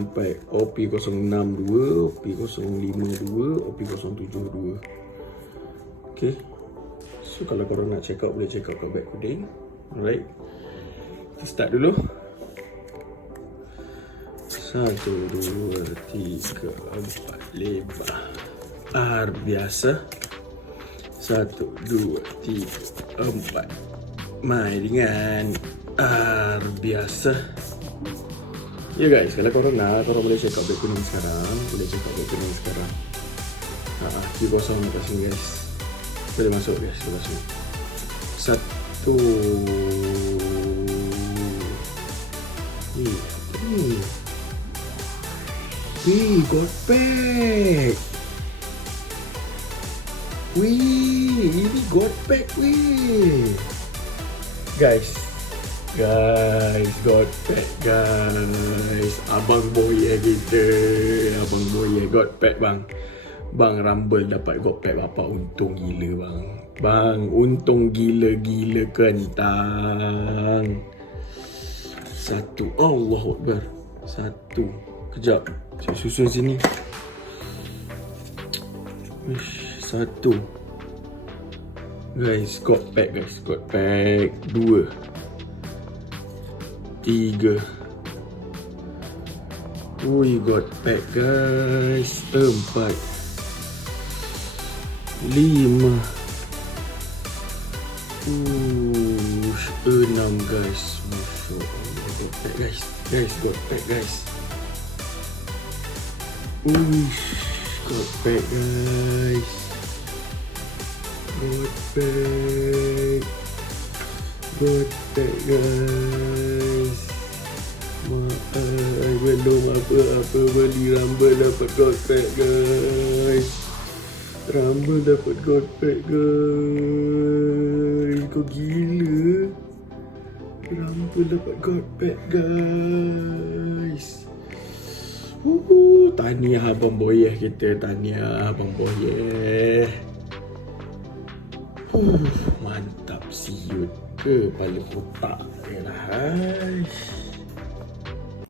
sampai OP062, OP052, OP072. Okay. So kalau korang nak check out, boleh check out kat Bag Puding. Alright, kita start dulu. 1, 2, 3, 4 lebar biasa. 1, 2, 3, 4 main ringan biasa. Ya guys, kalau korang nak, korang boleh check out Bag Puding sekarang. Q kosong kat sini guys. Boleh masuk guys, boleh masuk. 1 ni. God pack. Ini God pack guys, God pack guys. Abang Boye kita, Abang Boye God pack bang. Bang Rumble dapat God pack, bapak untung gila bang. Bang untung gila kentang. 1, Allahu Akbar. 1, kejap, saya susun sini. 1 guys, God pack guys, God pack. 2, 3, God pack guys. 4, 5, 6 guys. Masya Allah, God pack guys. God pack guys. God pack guys. God pack guys. Belum apa-apa beli Rumble dapat God pack guys. Rumble dapat God pack guys. Kau gila. Rumble dapat God pack guys. Tahniah Abang Boyeh kita, tahniah Abang Boyeh. Mantap siut. Kepala otak. Yalah.